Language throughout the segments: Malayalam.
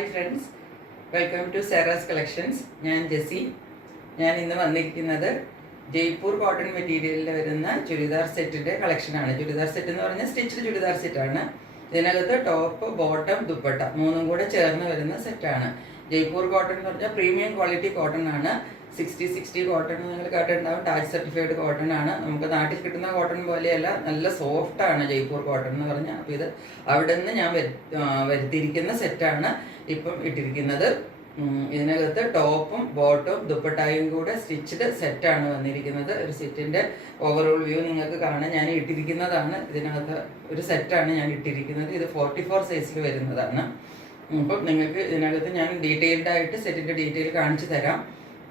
ഹായ് ഫ്രണ്ട്സ്, വെൽക്കം ടു സെറാസ് കളക്ഷൻസ്. ഞാൻ ജെസി. ഞാൻ ഇന്ന് വന്നിരിക്കുന്നത് ജയ്പൂർ കോട്ടൺ മെറ്റീരിയലിൽ വരുന്ന ചുരിദാർ സെറ്റിൻ്റെ കളക്ഷനാണ്. ചുരിദാർ സെറ്റ് എന്ന് പറഞ്ഞാൽ സ്റ്റിച്ച്ഡ് ചുരിദാർ സെറ്റാണ്. ഇതിനകത്ത് ടോപ്പ്, ബോട്ടം, ദുപ്പട്ട മൂന്നും കൂടെ ചേർന്ന് വരുന്ന സെറ്റാണ്. ജയ്പൂർ കോട്ടൺ എന്ന് പറഞ്ഞാൽ പ്രീമിയം ക്വാളിറ്റി കോട്ടൺ ആണ്. 60 കോട്ടൺ നിങ്ങൾ കേട്ടിട്ടുണ്ടാവും. ടാച്ച് സർട്ടിഫൈഡ് കോട്ടൺ ആണ്. നമുക്ക് നാട്ടിൽ കിട്ടുന്ന കോട്ടൺ പോലെയല്ല, നല്ല സോഫ്റ്റ് ആണ് ജയ്പൂർ കോട്ടൺ എന്ന് പറഞ്ഞാൽ. അപ്പോൾ ഇത് അവിടെ നിന്ന് ഞാൻ വരുത്തിയിരിക്കുന്ന സെറ്റാണ് ഇപ്പം ഇട്ടിരിക്കുന്നത്. ഇതിനകത്ത് ടോപ്പും ബോട്ടവും ദുപ്പട്ടായും കൂടെ സ്റ്റിച്ച്ഡ് സെറ്റാണ് വന്നിരിക്കുന്നത്. ഒരു സെറ്റിൻ്റെ ഓവറോൾ വ്യൂ നിങ്ങൾക്ക് കാണാൻ ഞാൻ ഇട്ടിരിക്കുന്നതാണ്. ഇതിനകത്ത് ഒരു സെറ്റാണ് ഞാൻ ഇട്ടിരിക്കുന്നത്. ഇത് 44 സൈസിൽ വരുന്നതാണ്. അപ്പം നിങ്ങൾക്ക് ഇതിനകത്ത് ഞാൻ ഡീറ്റെയിൽഡ് ആയിട്ട് സെറ്റിൻ്റെ ഡീറ്റെയിൽ കാണിച്ചു തരാം.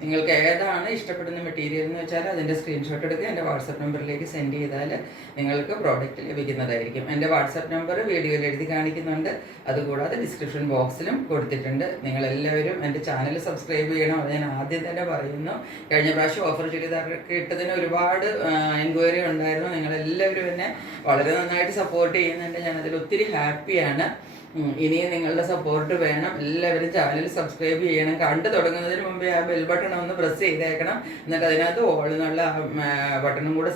നിങ്ങൾക്ക് ഏതാണ് ഇഷ്ടപ്പെടുന്ന മെറ്റീരിയൽ എന്ന് വെച്ചാൽ അതിൻ്റെ സ്ക്രീൻഷോട്ട് എടുക്കുക എൻ്റെ വാട്സപ്പ് നമ്പറിലേക്ക് സെൻഡ് ചെയ്താൽ നിങ്ങൾക്ക് പ്രോഡക്റ്റ് ലഭിക്കുന്നതായിരിക്കും. എൻ്റെ വാട്സപ്പ് നമ്പർ വീഡിയോയിൽ എഴുതി കാണിക്കുന്നുണ്ട്. അതുകൂടാതെ ഡിസ്ക്രിപ്ഷൻ ബോക്സിലും കൊടുത്തിട്ടുണ്ട്. നിങ്ങളെല്ലാവരും എൻ്റെ ചാനൽ സബ്സ്ക്രൈബ് ചെയ്യണം. അത് ഞാൻ ആദ്യം തന്നെ പറയുന്നു. കഴിഞ്ഞ പ്രാവശ്യം ഓഫർ ചുരിദാറൊക്കെ ഇട്ടതിന് ഒരുപാട് എൻക്വയറി ഉണ്ടായിരുന്നു. നിങ്ങളെല്ലാവരും എന്നെ വളരെ നന്നായിട്ട് സപ്പോർട്ട് ചെയ്യുന്നുണ്ട്. ഞാനതിൽ ഒത്തിരി ഹാപ്പിയാണ്. ഇനിയും നിങ്ങളുടെ സപ്പോർട്ട് വേണം. എല്ലാവരും ചാനൽ സബ്സ്ക്രൈബ് ചെയ്യണം. കണ്ടു തുടങ്ങുന്നതിന് മുമ്പേ ആ ബെൽ ബട്ടൺ ഒന്ന് പ്രസ് ചെയ്തേക്കണം. എന്നിട്ട് അതിനകത്ത് ഓൾ എന്നുള്ള ബട്ടണും കൂടെ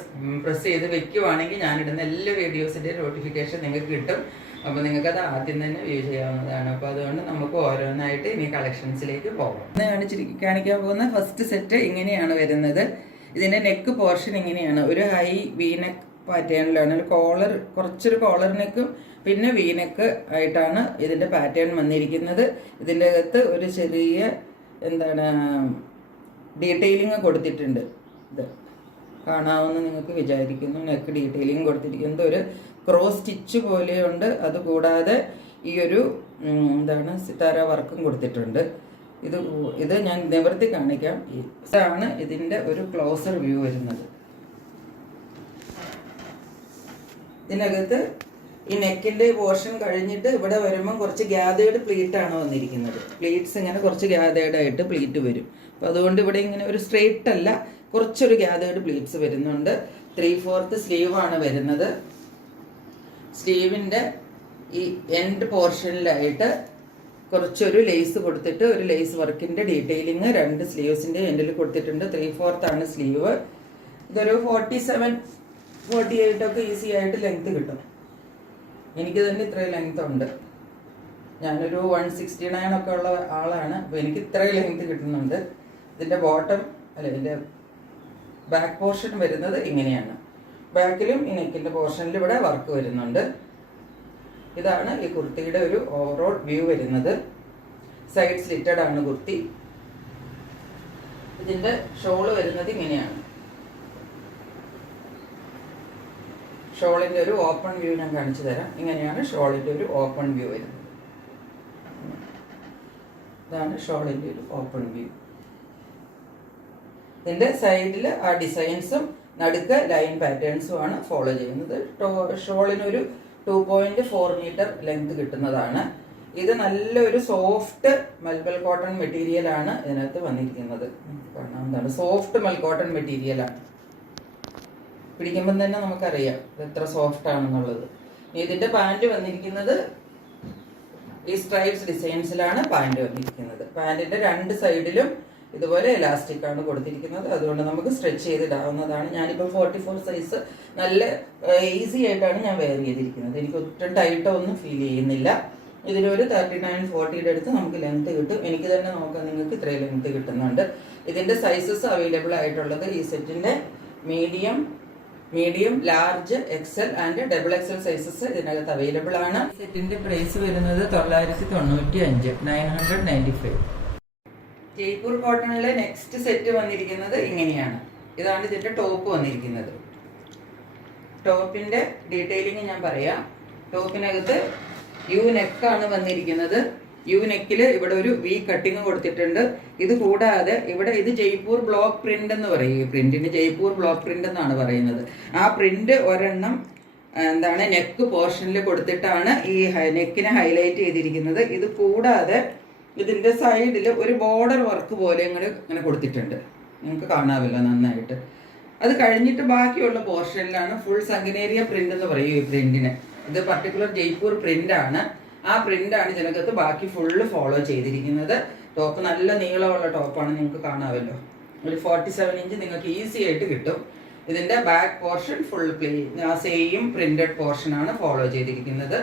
പ്രസ് ചെയ്ത് വെക്കുവാണെങ്കിൽ ഞാനിടുന്ന എല്ലാ വീഡിയോസിൻ്റെയും നോട്ടിഫിക്കേഷൻ നിങ്ങൾക്ക് കിട്ടും. അപ്പോൾ നിങ്ങൾക്കത് ആദ്യം തന്നെ വ്യൂ ചെയ്യാവുന്നതാണ്. അപ്പോൾ അതുകൊണ്ട് നമുക്ക് ഓരോന്നായിട്ട് ഇനി കളക്ഷൻസിലേക്ക് പോകാം. കാണിക്കാൻ പോകുന്ന ഫസ്റ്റ് സെറ്റ് ഇങ്ങനെയാണ് വരുന്നത്. ഇതിൻ്റെ നെക്ക് പോർഷൻ ഇങ്ങനെയാണ്. ഒരു ഹൈ വി നെക്ക് പാറ്റേണിലാണ്. ഒരു കോളർ, കുറച്ചൊരു കോളർ നെക്കും പിന്നെ വി നെക്ക് ആയിട്ടാണ് ഇതിൻ്റെ പാറ്റേൺ വന്നിരിക്കുന്നത്. ഇതിൻ്റെ അകത്ത് ഒരു ചെറിയ ഡീറ്റെയിലിങ് കൊടുത്തിട്ടുണ്ട്. ഇത് കാണാമെന്ന് നിങ്ങൾക്ക് വിചാരിക്കുന്നു. നെക്ക് ഡീറ്റെയിലിംഗ് കൊടുത്തിരിക്കുന്നത് ഒരു ക്രോസ് സ്റ്റിച്ച് പോലെയുണ്ട്. അതുകൂടാതെ ഈ ഒരു സിതാര വർക്കും കൊടുത്തിട്ടുണ്ട്. ഇത് ഞാൻ നിവർത്തി കാണിക്കാം. ഇതാണ് ഇതിൻ്റെ ഒരു ക്ലോസർ വ്യൂ വരുന്നത്. ഇതിനകത്ത് ഈ നെക്കിൻ്റെ പോർഷൻ കഴിഞ്ഞിട്ട് ഇവിടെ വരുമ്പം കുറച്ച് ഗ്യാതേർഡ് പ്ലീറ്റ് ആണ് വന്നിരിക്കുന്നത്. പ്ലീറ്റ്സ് ഇങ്ങനെ കുറച്ച് ഗ്യാതേർഡ് ആയിട്ട് പ്ലീറ്റ് വരും. അപ്പോൾ അതുകൊണ്ട് ഇവിടെ ഇങ്ങനെ ഒരു സ്ട്രെയിറ്റ് അല്ല, കുറച്ചൊരു ഗ്യാതേർഡ് പ്ലീറ്റ്സ് വരുന്നുണ്ട്. 3/4 സ്ലീവ് ആണ് വരുന്നത്. സ്ലീവിൻ്റെ ഈ എൻഡ് പോർഷനിലായിട്ട് കുറച്ചൊരു ലേസ് കൊടുത്തിട്ട് ഒരു ലേസ് വർക്കിൻ്റെ ഡീറ്റെയിലിങ് 2 സ്ലീവ്സിൻ്റെ എൻഡിൽ കൊടുത്തിട്ടുണ്ട്. 3/4 ആണ് സ്ലീവ്. ഇതൊരു 47-48 ഒക്കെ ഈസി ആയിട്ട് ലെങ്ത് കിട്ടും. എനിക്ക് തന്നെ ഇത്രയും ലെങ്ത് ഉണ്ട്. ഞാനൊരു 169 ഒക്കെ ഉള്ള ആളാണ്. അപ്പോൾ എനിക്ക് ഇത്രയും ലെങ്ത് കിട്ടുന്നുണ്ട്. ഇതിൻ്റെ ഇതിൻ്റെ ബാക്ക് പോർഷൻ വരുന്നത് ഇങ്ങനെയാണ്. ബാക്കിലും ഈ നെക്കിൻ്റെ പോർഷനിൽ ഇവിടെ വർക്ക് വരുന്നുണ്ട്. ഇതാണ് ഈ കുർത്തിയുടെ ഒരു ഓവറോൾ വ്യൂ വരുന്നത്. സൈഡ് സ്ലിറ്റഡ് ആണ് കുർത്തി. ഇതിൻ്റെ ഷോള് വരുന്നത് ഇങ്ങനെയാണ്. ഷോളിൻ്റെ ഒരു ഓപ്പൺ വ്യൂ ഞാൻ കാണിച്ചു തരാം. ഇങ്ങനെയാണ് ഷോളിൻ്റെ ഒരു ഓപ്പൺ വ്യൂ വരുന്നത്. ഇതാണ് ഷോളിൻ്റെ ഒരു ഓപ്പൺ വ്യൂ. ഇതിൻ്റെ സൈഡിൽ ആ ഡിസൈൻസും നടുക്ക് ലൈൻ പാറ്റേൺസും ആണ് ഫോളോ ചെയ്യുന്നത്. ഷോളിനൊരു 2.4 മീറ്റർ ലെങ്ത് കിട്ടുന്നതാണ്. ഇത് നല്ലൊരു സോഫ്റ്റ് മൽബൽ കോട്ടൺ മെറ്റീരിയലാണ് ഇതിനകത്ത് വന്നിരിക്കുന്നത്. കാണാവുന്നതാണ്. സോഫ്റ്റ് മൽ കോട്ടൺ മെറ്റീരിയലാണ്. പിടിക്കുമ്പം തന്നെ നമുക്കറിയാം ഇത് എത്ര സോഫ്റ്റ് ആണെന്നുള്ളത്. ഇതിൻ്റെ പാൻറ് വന്നിരിക്കുന്നത് ഈ സ്ട്രൈപ്സ് ഡിസൈൻസിലാണ് പാൻറ് വന്നിരിക്കുന്നത്. പാൻറ്റിൻ്റെ 2 സൈഡിലും ഇതുപോലെ എലാസ്റ്റിക് ആണ് കൊടുത്തിരിക്കുന്നത്. അതുകൊണ്ട് നമുക്ക് സ്ട്രെച്ച് ചെയ്തിടാവുന്നതാണ്. ഞാനിപ്പോൾ 44 സൈസ് നല്ല ഈസി ആയിട്ടാണ് ഞാൻ വെയർ ചെയ്തിരിക്കുന്നത്. എനിക്ക് ഒട്ടും ടൈറ്റോ ഒന്നും ഫീൽ ചെയ്യുന്നില്ല. ഇതിലൊരു 39-40 അടുത്ത് നമുക്ക് ലെങ്ത് കിട്ടും. എനിക്ക് തന്നെ നോക്കാം, നിങ്ങൾക്ക് ഇത്രയും ലെങ്ത് കിട്ടുന്നുണ്ട്. ഇതിൻ്റെ സൈസസ് അവൈലബിൾ ആയിട്ടുള്ളത് ഈ സെറ്റിൻ്റെ medium, large, XL and XXL sizes ഇതിനകത്ത് അവൈലബിൾ ആണ്. സെറ്റിന്റെ പ്രൈസ് വരുന്നത് 995, 995. ജയ്പൂർ കോട്ടണിലെ നെക്സ്റ്റ് സെറ്റ് വന്നിരിക്കുന്നത് ഇങ്ങനെയാണ്. ഇതാണ് ഇതിന്റെ ടോപ്പ് വന്നിരിക്കുന്നത്. ടോപ്പിന്റെ ഡീറ്റെയിലിംഗ് ഞാൻ പറയാം. ടോപ്പിനകത്ത് യു നെക്കാണ് വന്നിരിക്കുന്നത്. യു നെക്കിൽ ഇവിടെ ഒരു വി കട്ടിങ് കൊടുത്തിട്ടുണ്ട്. ഇത് കൂടാതെ ഇവിടെ ഇത് ജയ്പൂർ ബ്ലോക്ക് പ്രിന്റ് എന്ന് പറയും. ഈ പ്രിന്റിന് ജയ്പൂർ ബ്ലോക്ക് പ്രിന്റ് എന്നാണ് പറയുന്നത്. ആ പ്രിന്റ് ഒരെണ്ണം നെക്ക് പോർഷനിൽ കൊടുത്തിട്ടാണ് ഈ നെക്കിനെ ഹൈലൈറ്റ് ചെയ്തിരിക്കുന്നത്. ഇത് കൂടാതെ ഇതിൻ്റെ സൈഡിൽ ഒരു ബോർഡർ വർക്ക് പോലെ ഇങ്ങനെ കൊടുത്തിട്ടുണ്ട്. നിങ്ങൾക്ക് കാണാമല്ലോ നന്നായിട്ട്. അത് കഴിഞ്ഞിട്ട് ബാക്കിയുള്ള പോർഷനിലാണ് ഫുൾ സംഗനേരിയ പ്രിന്റ് എന്ന് പറയും ഈ പ്രിന്റിന്. ഇത് പർട്ടിക്കുലർ ജയ്പൂർ പ്രിന്റ് ആണ്. ആ പ്രിന്റാണ് ഇതിനകത്ത് ബാക്കി ഫുള്ള് ഫോളോ ചെയ്തിരിക്കുന്നത്. ടോപ്പ് നല്ല നീളമുള്ള ടോപ്പാണ്, നിങ്ങൾക്ക് കാണാമല്ലോ. ഒരു 47 ഇഞ്ച് നിങ്ങൾക്ക് ഈസി ആയിട്ട് കിട്ടും. ഇതിന്റെ ബാക്ക് പോർഷൻ ഫുൾ പ്ലെയിൻ ആ സെയിം പ്രിന്റഡ് പോർഷനാണ് ഫോളോ ചെയ്തിരിക്കുന്നത്.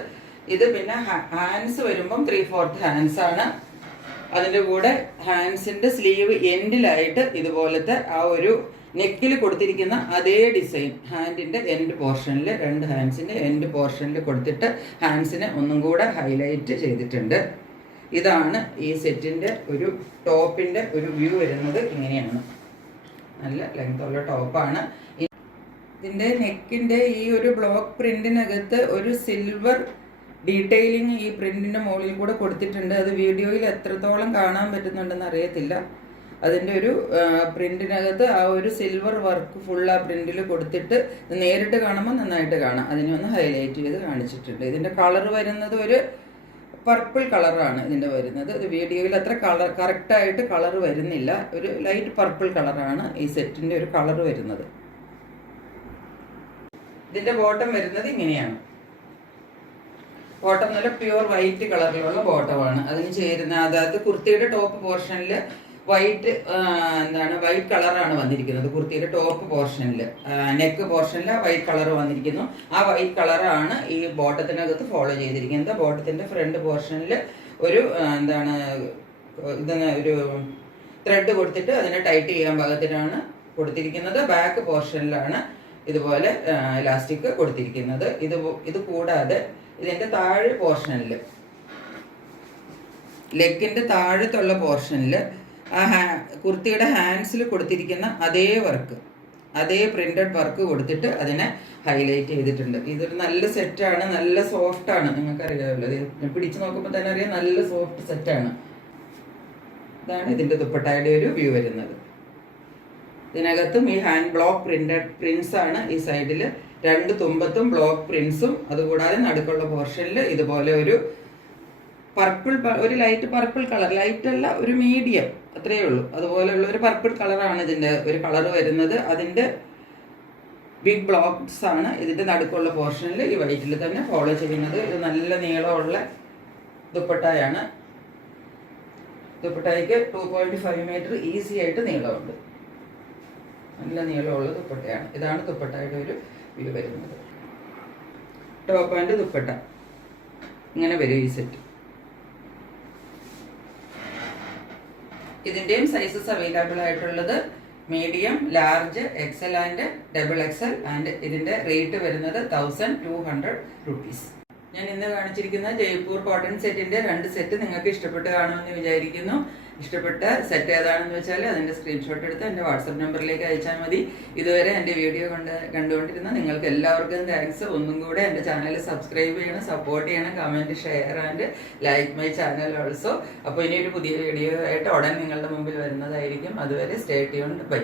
ഇത് പിന്നെ ഹാൻഡ്സ് വരുമ്പം 3/4 ഹാൻഡ്സ് ആണ്. അതിൻ്റെ കൂടെ ഹാൻഡ്സിന്റെ സ്ലീവ് എൻഡിലായിട്ട് ഇതുപോലത്തെ ആ ഒരു നെക്കിൽ കൊടുത്തിരിക്കുന്ന അതേ ഡിസൈൻ ഹാൻഡിന്റെ എൻഡ് പോർഷനിൽ, 2 ഹാൻഡ്സിന്റെ എൻഡ് പോർഷനിൽ കൊടുത്തിട്ട് ഹാൻഡ്സിനെ ഒന്നും കൂടെ ഹൈലൈറ്റ് ചെയ്തിട്ടുണ്ട്. ഇതാണ് ഈ സെറ്റിന്റെ ഒരു ടോപ്പിന്റെ ഒരു വ്യൂ വരുന്നത്. ഇങ്ങനെയാണ്, നല്ല ലെങ്ത്തുള്ള ടോപ്പാണ്. ഇതിന്റെ നെക്കിന്റെ ഈ ഒരു ബ്ലോക്ക് പ്രിന്റിനകത്ത് ഒരു സിൽവർ ഡീറ്റെയിലിംഗ് ഈ പ്രിന്റിന്റെ മുകളിൽ കൂടെ കൊടുത്തിട്ടുണ്ട്. അത് വീഡിയോയിൽ എത്രത്തോളം കാണാൻ പറ്റുന്നുണ്ടെന്ന് അറിയത്തില്ല. അതിൻ്റെ ഒരു പ്രിന്റിനകത്ത് ആ ഒരു സിൽവർ വർക്ക് ഫുൾ ആ പ്രിന്റിൽ കൊടുത്തിട്ട് നേരിട്ട് കാണുമ്പോൾ നന്നായിട്ട് കാണാം. അതിനെ ഒന്ന് ഹൈലൈറ്റ് ചെയ്ത് കാണിച്ചിട്ടുണ്ട്. ഇതിന്റെ കളർ വരുന്നത് ഒരു പർപ്പിൾ കളറാണ് ഇതിന്റെ വരുന്നത്. ഇത് വീഡിയോയിൽ അത്ര കറക്റ്റായിട്ട് കളർ വരുന്നില്ല. ഒരു ലൈറ്റ് പർപ്പിൾ കളറാണ് ഈ സെറ്റിന്റെ ഒരു കളർ വരുന്നത്. ഇതിന്റെ ബോട്ടം വരുന്നത് ഇങ്ങനെയാണ്. ബോട്ടം നല്ല പ്യുവർ വൈറ്റ് കളറിലുള്ള ബോട്ടമാണ്. അതിന് ചേരുന്ന അതായത് കുർത്തിയുടെ ടോപ്പ് പോർഷനിൽ വൈറ്റ് വൈറ്റ് കളറാണ് വന്നിരിക്കുന്നത്. കുർത്തിയുടെ ടോപ്പ് പോർഷനിൽ നെക്ക് പോർഷനിൽ വൈറ്റ് കളർ വന്നിരിക്കുന്നു. ആ വൈറ്റ് കളറാണ് ഈ ബോട്ടത്തിനകത്ത് ഫോളോ ചെയ്തിരിക്കുന്നത്. ബോട്ടത്തിന്റെ ഫ്രണ്ട് പോർഷനിൽ ഒരു ഒരു ത്രെഡ് കൊടുത്തിട്ട് അതിനെ ടൈറ്റ് ചെയ്യാൻ പാകത്തിനാണ് കൊടുത്തിരിക്കുന്നത്. ബാക്ക് പോർഷനിലാണ് ഇതുപോലെ ഇലാസ്റ്റിക് കൊടുത്തിരിക്കുന്നത്. ഇത് കൂടാതെ ഇതിന്റെ താഴെ പോർഷനിൽ, ലെഗിന്റെ താഴത്തുള്ള പോർഷനിൽ ആ കുർത്തിയുടെ ഹാൻഡ്സിൽ കൊടുത്തിരിക്കുന്ന അതേ വർക്ക്, അതേ പ്രിന്റഡ് വർക്ക് കൊടുത്തിട്ട് അതിനെ ഹൈലൈറ്റ് ചെയ്തിട്ടുണ്ട്. ഇതൊരു നല്ല സെറ്റാണ്, നല്ല സോഫ്റ്റ് ആണ്. നിങ്ങൾക്കറിയാമല്ലോ, ഇത് പിടിച്ചു നോക്കുമ്പോൾ തന്നെ അറിയാം, നല്ല സോഫ്റ്റ് സെറ്റാണ്. ഇതാണ് ഇതിന്റെ ദുപ്പട്ടയുടെ ഒരു വ്യൂ വരുന്നത്. ഇതിനകത്തും ഈ ഹാൻഡ് ബ്ലോക്ക് പ്രിന്റ്സ് ആണ്. ഈ സൈഡിൽ 2 തുമ്പത്തും ബ്ലോക്ക് പ്രിന്റ്സും, അതുകൂടാതെ നടുക്കുള്ള പോർഷനിൽ ഇതുപോലെ ഒരു പർപ്പിൾ, ഒരു ലൈറ്റ് പർപ്പിൾ കളർ, ലൈറ്റ് അല്ല ഒരു മീഡിയം, അത്രയേ ഉള്ളൂ. അതുപോലെയുള്ള ഒരു പർപ്പിൾ കളറാണ് ഇതിന്റെ ഒരു കളർ വരുന്നത്. അതിന്റെ ബിഗ് ബ്ലോക്സ് ആണ് ഇതിന്റെ നടുക്കുള്ള പോർഷനിൽ ഈ വൈറ്റിൽ തന്നെ ഫോളോ ചെയ്യുന്നത്. ഇത് നല്ല നീളമുള്ള ദുപ്പട്ടയാണ്. ദുപ്പട്ടയ്ക്ക് 2.5 മീറ്റർ ഈസി ആയിട്ട് നീളമുണ്ട്. നല്ല നീളമുള്ള ദുപ്പട്ടയാണ്. ഇതാണ് ദുപ്പട്ടയുടെ ഒരു വ്യൂ വരുന്നത്. ടോപ്പ് ആൻഡ് ദുപ്പട്ട ഇങ്ങനെ വരും ഈ സെറ്റ്. ഇതിന്റെയും സൈസസ് അവൈലബിൾ ആയിട്ടുള്ളത് medium, large, XL and XXL. And ഇതിന്റെ റേറ്റ് വരുന്നത് 1200 റുപ്പീസ്. ഞാൻ ഇന്ന് കാണിച്ചിരിക്കുന്ന ജയ്പൂർ കോട്ടൺ സെറ്റിന്റെ 2 സെറ്റ് നിങ്ങൾക്ക് ഇഷ്ടപ്പെട്ട് കാണുമെന്ന് വിചാരിക്കുന്നു. ഇഷ്ടപ്പെട്ട സെറ്റ് ഏതാണെന്ന് വെച്ചാൽ അതിന്റെ സ്ക്രീൻഷോട്ട് എടുത്ത് എൻ്റെ വാട്സപ്പ് നമ്പറിലേക്ക് അയച്ചാൽ മതി. ഇതുവരെ എൻ്റെ വീഡിയോ കണ്ടുകൊണ്ടിരുന്ന നിങ്ങൾക്ക് എല്ലാവർക്കും താങ്ക്സ്. ഒന്നും കൂടെ എൻ്റെ ചാനൽ സബ്സ്ക്രൈബ് ചെയ്യണം, സപ്പോർട്ട് ചെയ്യണം, comment, share and like my channel also. അപ്പോൾ ഇനി ഒരു പുതിയ വീഡിയോ ആയിട്ട് ഉടൻ നിങ്ങളുടെ മുമ്പിൽ വരുന്നതായിരിക്കും. അതുവരെ സ്റ്റേ ട്യൂൺഡ്. ബൈ.